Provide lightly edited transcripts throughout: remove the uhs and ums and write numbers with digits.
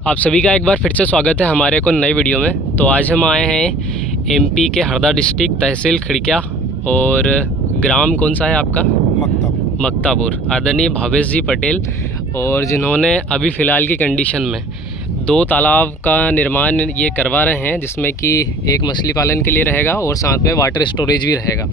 आप सभी का एक बार फिर से स्वागत है हमारे को नई वीडियो में। तो आज हम आए हैं एमपी के हरदा डिस्ट्रिक्ट, तहसील खिड़किया, और ग्राम कौन सा है आपका? मक्तापुर। आदरणीय भावेश जी पटेल, और जिन्होंने अभी फ़िलहाल की कंडीशन में 2 तालाब का निर्माण ये करवा रहे हैं, जिसमें कि एक मछली पालन के लिए रहेगा और साथ में वाटर स्टोरेज भी रहेगा।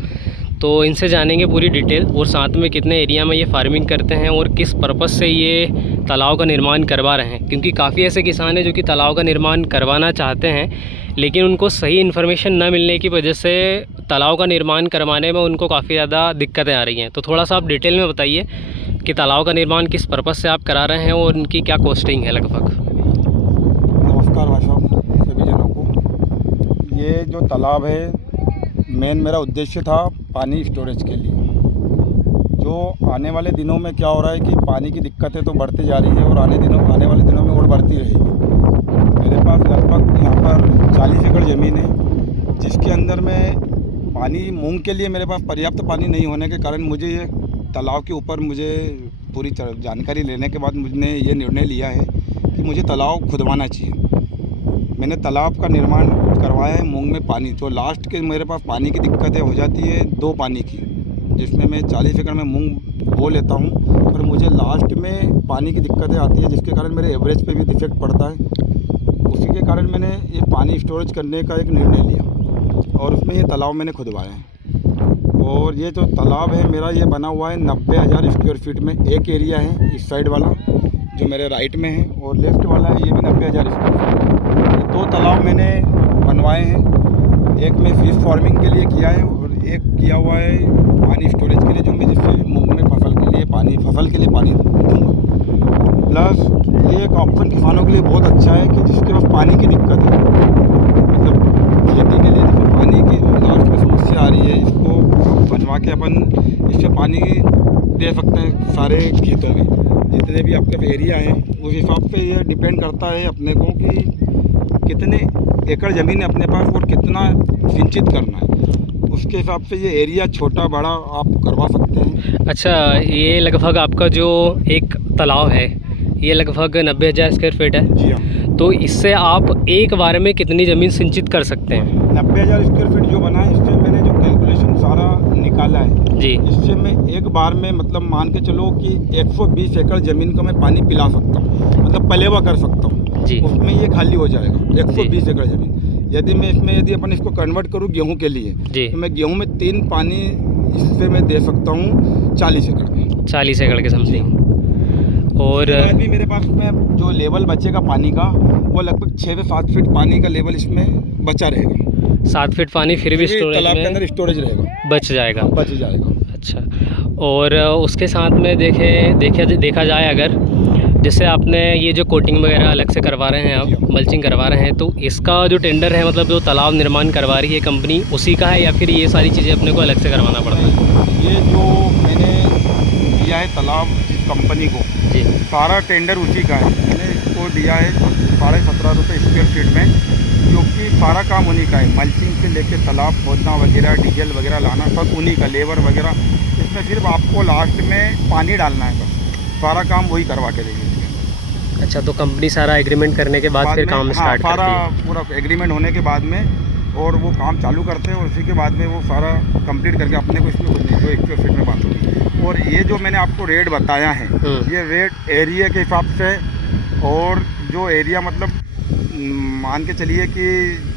तो इनसे जानेंगे पूरी डिटेल, और साथ में कितने एरिया में ये फार्मिंग करते हैं और किस पर्पज़ से ये तालाब का निर्माण करवा रहे हैं। क्योंकि काफ़ी ऐसे किसान हैं जो कि तालाब का निर्माण करवाना चाहते हैं, लेकिन उनको सही इन्फॉर्मेशन न मिलने की वजह से तालाब का निर्माण करवाने में उनको काफ़ी ज़्यादा दिक्कतें आ रही हैं। तो थोड़ा सा आप डिटेल में बताइए कि तालाब का निर्माण किस पर्पज़ से आप करा रहे हैं और उनकी क्या कॉस्टिंग है लगभग। नमस्कार भाई साहब सभी जनों को। ये जो तालाब है, मेन मेरा उद्देश्य था पानी स्टोरेज के लिए। जो आने वाले दिनों में क्या हो रहा है कि पानी की दिक्कतें तो बढ़ती जा रही है और आने वाले दिनों में और बढ़ती रहेगी। मेरे पास लगभग यहाँ पर 40 एकड़ ज़मीन है, जिसके अंदर में पानी मूंग के लिए मेरे पास पर्याप्त पानी नहीं होने के कारण मुझे ये तालाब के ऊपर मुझे पूरी जानकारी लेने के बाद मैंने ये निर्णय लिया है कि मुझे तालाब खुदवाना चाहिए। मैंने तालाब का निर्माण करवाया है मूंग में पानी। तो लास्ट के मेरे पास पानी की दिक्कतें हो जाती है 2 पानी की, जिसमें मैं 40 एकड़ में मूंग बो लेता हूँ, पर मुझे लास्ट में पानी की दिक्कतें आती है, जिसके कारण मेरे एवरेज पे भी डिफेक्ट पड़ता है। उसी के कारण मैंने ये पानी स्टोरेज करने का एक निर्णय लिया और उसमें ये तालाब मैंने खुदवाया है। और ये जो तालाब है मेरा, ये बना हुआ है 90,000 स्क्वायर फीट में। एक एरिया है इस साइड वाला जो मेरे राइट में है, और लेफ्ट वाला है, ये भी 90,000 स्क्वायर फीट है। 2 तालाब मैंने बनवाए हैं। एक में फिश फार्मिंग के लिए किया है और एक किया हुआ है पानी स्टोरेज के लिए, जो मैं जिससे मूंग में फसल के लिए पानी दूँगा। प्लस ये एक ऑप्शन किसानों के लिए बहुत अच्छा है कि जिसके पास पानी की दिक्कत है, मतलब खेती के लिए जिसमें पानी की लास्ट में समस्या आ रही है, इसको बनवा के अपन इससे पानी दे सकते हैं सारे खेतों में। जितने भी आपके एरिया है उस हिसाब से ये डिपेंड करता है अपने को कि कितने एकड़ ज़मीन है अपने पास और कितना सिंचित करना है। उसके हिसाब से ये एरिया छोटा बड़ा आप करवा सकते हैं। अच्छा, ये लगभग आपका जो एक तालाब है ये लगभग 90,000 स्क्वायर फीट है। जी हाँ। तो इससे आप एक बार में कितनी ज़मीन सिंचित कर सकते हैं? 90,000 स्क्वायर फीट जो बना है, इससे मैंने जो कैलकुलेशन सारा निकाला है जी। इससे मैं एक बार में मतलब मान के चलो कि 120 एकड़ ज़मीन को मैं पानी पिला सकता हूँ, मतलब पलेवा कर सकता हूँ जी। उसमें ये खाली हो जाएगा 120 एकड़ ज़मीन। यदि अपन इसको कन्वर्ट करूँ गेहूँ के लिए, तो मैं गेहूँ में 3 पानी इससे मैं दे सकता हूँ 40 एकड़ में। 40 एकड़ के समथिंग। और भी मेरे पास में जो लेवल बचेगा पानी का, वो लगभग 6 से 7 फीट पानी का लेवल इसमें बचा रहेगा। 7 फीट पानी फिर भी तालाब के अंदर स्टोरेज स्टोरेज रहेगा, में बच जाएगा। अच्छा। और उसके साथ में देखा जाए अगर जैसे आपने ये जो कोटिंग वगैरह अलग से करवा रहे हैं, आप मल्चिंग करवा रहे हैं, तो इसका जो टेंडर है, मतलब जो तालाब निर्माण करवा रही है कंपनी, उसी का है या फिर ये सारी चीज़ें अपने को अलग से करवाना पड़ता है? ये जो मैंने दिया है तालाब कंपनी को, जी, सारा टेंडर उसी का है। मैंने इसको दिया है 17.5 रुपये स्क्वायर फीट में, क्योंकि सारा काम उन्हीं का है। मल्चिंग से लेकर तालाब खोदना वगैरह, डीजल वगैरह लाना, सब उन्हीं का, लेबर वगैरह। इसमें सिर्फ आपको लास्ट में पानी डालना है, बस सारा काम वही करवा के देंगे। अच्छा, तो कंपनी सारा एग्रीमेंट करने के बाद फिर काम स्टार्ट करती है? सारा पूरा एग्रीमेंट होने के बाद में और वो काम चालू करते हैं, और उसी के बाद में वो सारा कंप्लीट करके अपने को इसमें कुछ नहीं, जो 1 स्क्वायर फीट में बांधो। और ये जो मैंने आपको रेट बताया है, ये रेट एरिया के हिसाब से, और जो एरिया मतलब मान के चलिए कि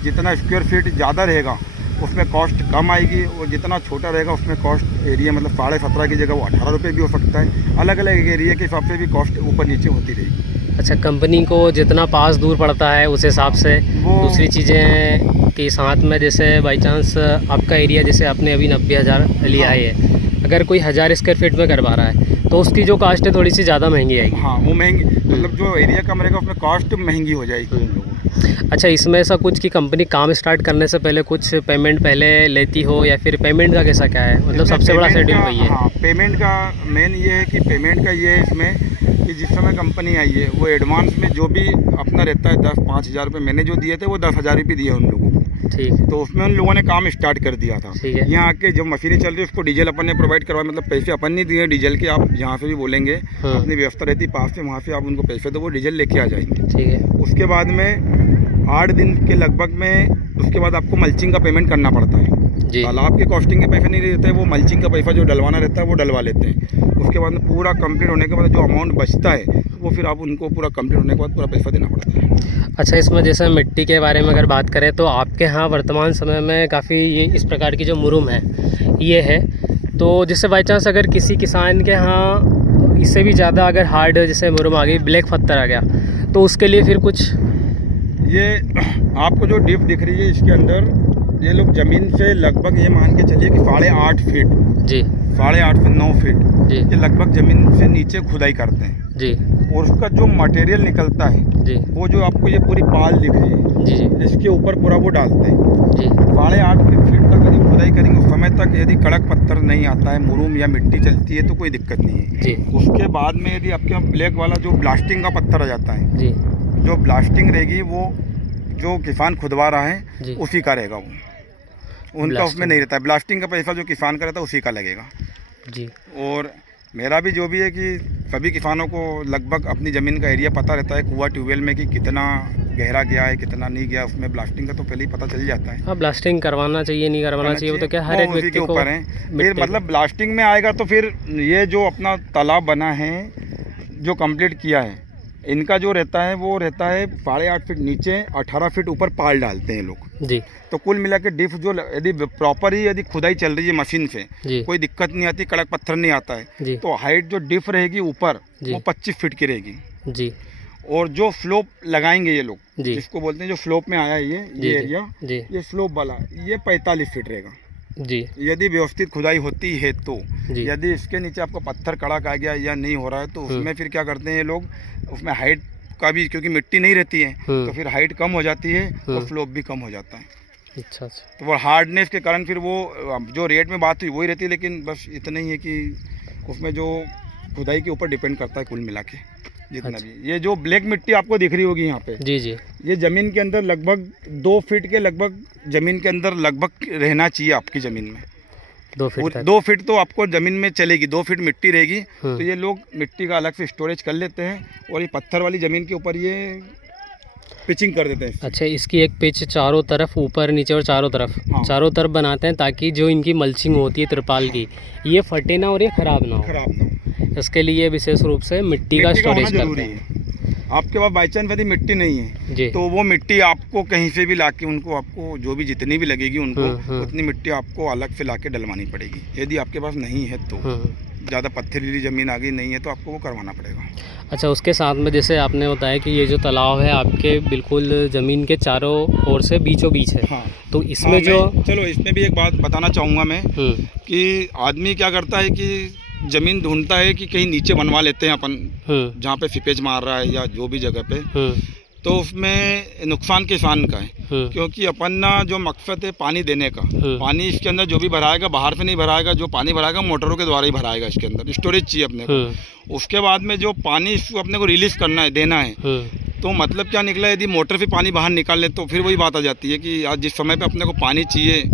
जितना स्क्वायर फीट ज़्यादा रहेगा उसमें कॉस्ट कम आएगी, और जितना छोटा रहेगा उसमें कॉस्ट एरिया मतलब 17.5 की जगह वो 18 रुपये भी हो सकता है। अलग अलग एरिया के हिसाब से भी कॉस्ट ऊपर नीचे होती रहेगी। अच्छा, कंपनी को जितना पास दूर पड़ता है उस हिसाब से दूसरी चीज़ें के साथ में, जैसे बाई चांस आपका एरिया जैसे आपने अभी 90,000 लिया है, अगर कोई 1000 स्क्वायर फीट में करवा रहा है तो उसकी जो कास्ट है थोड़ी सी ज़्यादा महंगी आएगी। हाँ, वो महंगी, मतलब जो एरिया कम रहेगा उसमें कॉस्ट महंगी हो जाएगी उन लोगों को। अच्छा, इसमें ऐसा कुछ कि कंपनी काम स्टार्ट करने से पहले कुछ पेमेंट पहले लेती हो, या फिर पेमेंट का कैसा क्या है, मतलब सबसे बड़ा शेड्यूल वही है? हाँ, पेमेंट का मेन ये है कि पेमेंट का ये है इसमें कि जिस समय कंपनी आई है वो एडवांस में जो भी अपना रहता है 5,000 रुपये मैंने जो दिए थे वो 10,000 रुपये दिए उन लोगों को। ठीक। तो उसमें उन लोगों ने काम स्टार्ट कर दिया था। ठीक है। यहाँ आके जब मशीनें चल रही है उसको डीजल अपन ने प्रोवाइड करवाया, मतलब पैसे अपन नहीं दिए डीजल के, आप जहाँ से भी बोलेंगे अपनी व्यवस्था रहती पास से, वहाँ से आप उनको पैसे दो, वो डीजल लेके आ जाएंगे। ठीक है। उसके बाद में 8 दिन के लगभग में उसके बाद आपको मल्चिंग का पेमेंट करना पड़ता है जी। तालाब के कॉस्टिंग के पैसे नहीं रहते, वो मल्चिंग का पैसा जो डलवाना रहता है वो डलवा लेते हैं। उसके बाद में पूरा कंप्लीट होने के बाद जो अमाउंट बचता है वो फिर आप उनको पूरा कंप्लीट होने के बाद पूरा पैसा देना पड़ता है। अच्छा, इसमें जैसे मिट्टी के बारे में अगर बात करें तो आपके यहाँ वर्तमान समय में काफ़ी ये इस प्रकार की जो मुरुम है ये है, तो जिससे बाई चांस अगर किसी किसान के यहाँ इससे भी ज़्यादा अगर हार्ड जैसे मुरुम आ गई, ब्लैक पत्थर आ गया, तो उसके लिए फिर कुछ ये आपको जो डिप दिख रही है इसके अंदर ये लोग ज़मीन से लगभग ये मान के चलिए कि 8.5 फीट जी, 8.5 से 9 फीट जी, ये लगभग ज़मीन से नीचे खुदाई करते हैं जी। और उसका जो मटेरियल निकलता है जी, वो जो आपको ये पूरी पाल दिख रही है जी, इसके ऊपर पूरा वो डालते हैं जी। 8.5 फीट तक यदि खुदाई करेंगे उस समय तक यदि कड़क पत्थर नहीं आता है, मुरुम या मिट्टी चलती है तो कोई दिक्कत नहीं है जी। उसके बाद में यदि आपके यहाँ ब्लैक वाला जो ब्लास्टिंग का पत्थर आ जाता है जी, जो ब्लास्टिंग रहेगी वो जो किसान खुदवा रहा है उसी का रहेगा, वो उनका उसमें नहीं रहता है। ब्लास्टिंग का पैसा जो किसान का रहता है उसी का लगेगा जी। और मेरा भी जो भी है कि सभी किसानों को लगभग अपनी ज़मीन का एरिया पता रहता है, कुआं ट्यूबवेल में कि कितना गहरा गया है कितना नहीं गया, उसमें ब्लास्टिंग का तो पहले ही पता चल जाता है। हाँ, ब्लास्टिंग करवाना चाहिए नहीं करवाना चाहिए वो तो क्या हर एक व्यक्ति के ऊपर है। फिर मतलब ब्लास्टिंग में आएगा तो फिर ये जो अपना तालाब बना है जो कंप्लीट किया है, इनका जो रहता है वो रहता है 8.5 फीट नीचे 18 फीट ऊपर पाल डालते हैं लोग जी। तो कुल मिला के डिफ जो यदि प्रॉपर ही यदि खुदाई चल रही है मशीन से कोई दिक्कत नहीं आती, कड़क पत्थर नहीं आता है, तो हाइट जो डिफ रहेगी ऊपर वो 25 फीट की रहेगी जी। और जो स्लोप लगाएंगे ये लोग जिसको बोलते हैं जो स्लोप में आया है ये एरिया, ये स्लोप वाला ये 45 फीट रहेगा जी। यदि व्यवस्थित खुदाई होती है तो यदि इसके नीचे आपको पत्थर कड़क आ गया या नहीं हो रहा है तो उसमें फिर क्या करते हैं ये लोग, उसमें हाइट का भी क्योंकि मिट्टी नहीं रहती है तो फिर हाइट कम हो जाती है और स्लोप भी कम हो जाता है। अच्छा। तो वो हार्डनेस के कारण फिर वो जो रेट में बात हुई वही रहती है, लेकिन बस इतना ही है कि उसमें जो खुदाई के ऊपर डिपेंड करता है कुल मिला के जितना भी। ये जो ब्लैक मिट्टी आपको दिख रही होगी यहाँ पे जी जी, ये ज़मीन के अंदर लगभग 2 फीट के लगभग ज़मीन के अंदर लगभग रहना चाहिए आपकी ज़मीन में। 2 फीट तो आपको ज़मीन में चलेगी, 2 फीट मिट्टी रहेगी तो ये लोग मिट्टी का अलग से स्टोरेज कर लेते हैं और ये पत्थर वाली ज़मीन के ऊपर ये पिचिंग कर देते हैं। अच्छा, इसकी एक पिच चारों तरफ ऊपर नीचे और चारों तरफ बनाते हैं ताकि जो इनकी मल्चिंग होती है तिरपाल की ये फटे ना और ये ख़राब ना हो। इसके लिए विशेष रूप से मिट्टी का स्टोरेज करते हैं। आपके पास बाई चांस यदि मिट्टी नहीं है तो वो मिट्टी आपको कहीं से भी लाके उनको आपको जो भी जितनी भी लगेगी उनको उतनी मिट्टी आपको अलग से लाके डलवानी पड़ेगी। यदि आपके पास नहीं है तो ज़्यादा पत्थरीली ज़मीन आ गई नहीं है तो आपको वो करवाना पड़ेगा। अच्छा, उसके साथ में जैसे आपने बताया कि ये जो तालाब है आपके बिल्कुल ज़मीन के चारों ओर से बीचों बीच है। हाँ, तो इसमें चलो इसमें भी एक बात बताना चाहूँगा मैं कि आदमी क्या करता है कि ज़मीन ढूंढता है कि कहीं नीचे बनवा लेते हैं अपन जहाँ पे सिपेज मार रहा है या जो भी जगह पे, तो उसमें नुकसान किसान का है क्योंकि अपन ना जो मकसद है पानी देने का, पानी इसके अंदर जो भी भराएगा बाहर से नहीं भराएगा, जो पानी भराएगा मोटरों के द्वारा ही भराएगा। इसके अंदर स्टोरेज चाहिए अपने को। उसके बाद में जो पानी इसको अपने को रिलीज करना है, देना है, तो मतलब क्या निकला, यदि मोटर से पानी बाहर निकाल ले तो फिर वही बात आ जाती है कि आज जिस समय पे अपने को पानी चाहिए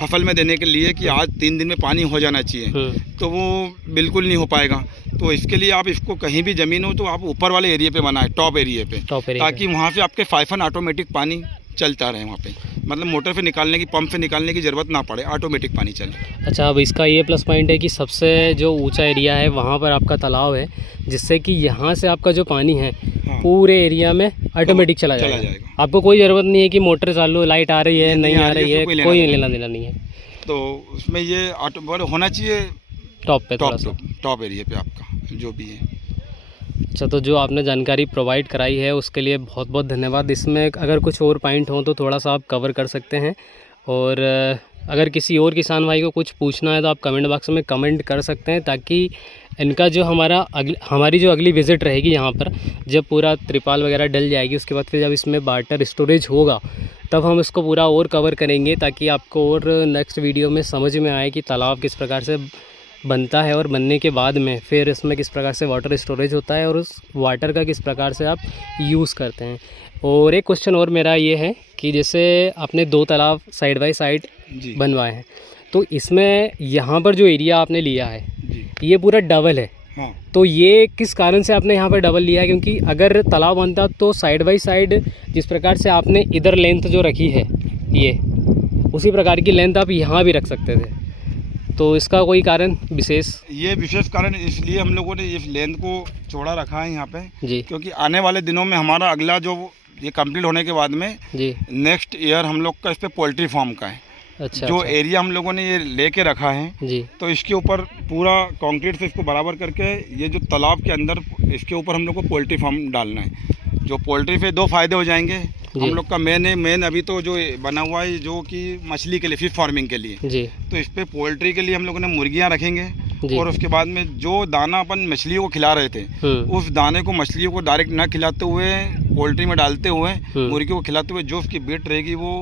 फसल में देने के लिए कि आज 3 दिन में पानी हो जाना चाहिए, तो वो बिल्कुल नहीं हो पाएगा। तो इसके लिए आप इसको कहीं भी ज़मीन हो तो आप ऊपर वाले एरिया पे बनाएं, टॉप एरिया पे, ताकि वहाँ से आपके साइफन ऑटोमेटिक पानी चलता रहे वहाँ पे, मतलब मोटर से निकालने की, पंप से निकालने की ज़रूरत ना पड़े, ऑटोमेटिक पानी चले। अच्छा, अब इसका ये प्लस पॉइंट है कि सबसे जो ऊंचा एरिया है वहाँ पर आपका तालाब है, जिससे कि यहाँ से आपका जो पानी है पूरे एरिया में ऑटोमेटिक चला जाएगा। आपको कोई ज़रूरत नहीं है कि मोटर चालू, लाइट आ रही है नहीं आ रही है, कोई लेना देना नहीं है। तो उसमें ये ऑटो होना चाहिए टॉप पे, टॉप एरिया पे आपका जो भी है। अच्छा, तो जो आपने जानकारी प्रोवाइड कराई है उसके लिए बहुत बहुत धन्यवाद। इसमें अगर कुछ और पॉइंट हो तो थोड़ा सा आप कवर कर सकते हैं, और अगर किसी और किसान भाई को कुछ पूछना है तो आप कमेंट बॉक्स में कमेंट कर सकते हैं, ताकि इनका जो हमारी जो अगली विज़िट रहेगी यहाँ पर, जब पूरा त्रिपाल वगैरह डल जाएगी उसके बाद फिर जब इसमें वाटर स्टोरेज होगा तब हम इसको पूरा और कवर करेंगे, ताकि आपको और नेक्स्ट वीडियो में समझ में आए कि तालाब किस प्रकार से बनता है और बनने के बाद में फिर इसमें किस प्रकार से वाटर स्टोरेज होता है और उस वाटर का किस प्रकार से आप यूज़ करते हैं। और एक क्वेश्चन और मेरा ये है कि जैसे आपने 2 तालाब साइड बाय साइड जी बनवाए हैं, तो इसमें यहाँ पर जो एरिया आपने लिया है जी ये पूरा डबल है, हाँ तो ये किस कारण से आपने यहाँ पर डबल लिया है? क्योंकि अगर तालाब बनता तो साइड बाय साइड जिस प्रकार से आपने इधर लेंथ जो रखी है ये उसी प्रकार की लेंथ आप यहाँ भी रख सकते थे, तो इसका कोई कारण विशेष? ये विशेष कारण इसलिए हम लोगों ने इस लेंथ को चौड़ा रखा है यहाँ पे जी क्योंकि आने वाले दिनों में हमारा अगला जो ये कंप्लीट होने के बाद में जी नेक्स्ट ईयर हम लोग का इस पे पोल्ट्री फार्म का है। अच्छा जो अच्छा, एरिया हम लोगों ने ये लेके रखा है जी तो इसके ऊपर पूरा कंक्रीट से इसको बराबर करके ये जो तालाब के अंदर इसके ऊपर हम लोग को पोल्ट्री फार्म डालना है। जो पोल्ट्री पे 2 फायदे हो जाएंगे। हम लोग का मेन अभी तो जो बना हुआ है जो कि मछली के लिए, फिश फार्मिंग के लिए, जी तो इस पे पोल्ट्री के लिए हम लोगों ने मुर्गियाँ रखेंगे जी और उसके बाद में जो दाना अपन मछलियों को खिला रहे थे उस दाने को मछलियों को डायरेक्ट ना खिलाते हुए पोल्ट्री में डालते हुए मुर्गियों को खिलाते हुए जो उसकी बीट रहेगी वो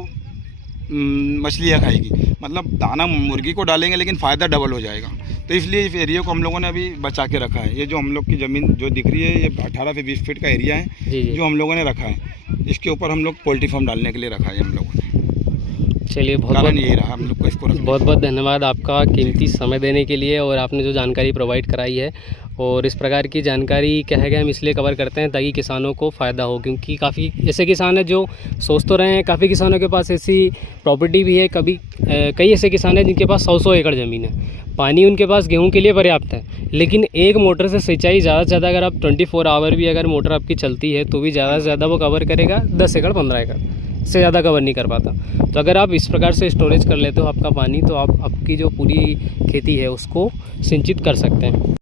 मछलियाँ खाएगी। मतलब दाना मुर्गी को डालेंगे लेकिन फ़ायदा डबल हो जाएगा। तो इसलिए इस एरिया को हम लोगों ने अभी बचा के रखा है। ये जो हम लोग की ज़मीन जो दिख रही है ये 18 से 20 फीट का एरिया है जी जी। जो हम लोगों ने रखा है। इसके ऊपर हम लोग पोल्ट्री फार्म डालने के लिए रखा है हम लोगों ने। चलिए बहुत कारण बहुत यही रहा हम लोग को इसको रखने। बहुत बहुत धन्यवाद आपका कीमती समय देने के लिए और आपने जो जानकारी प्रोवाइड कराई है। और इस प्रकार की जानकारी क्या है कि हम इसलिए कवर करते हैं ताकि किसानों को फ़ायदा हो, क्योंकि काफ़ी ऐसे किसान हैं जो सोच तो रहे हैं, काफ़ी किसानों के पास ऐसी प्रॉपर्टी भी है, कई ऐसे किसान हैं जिनके पास 100 एकड़ ज़मीन है, पानी उनके पास गेहूं के लिए पर्याप्त है, लेकिन एक मोटर से सिंचाई ज़्यादा से ज़्यादा अगर आप 24 आवर भी अगर मोटर आपकी चलती है तो भी ज़्यादा से ज़्यादा वो कवर करेगा 10 एकड़ 15 एकड़ से ज़्यादा कवर नहीं कर पाता। तो अगर आप इस प्रकार से स्टोरेज कर लेते हो आपका पानी तो आप आपकी जो पूरी खेती है उसको सिंचित कर सकते हैं।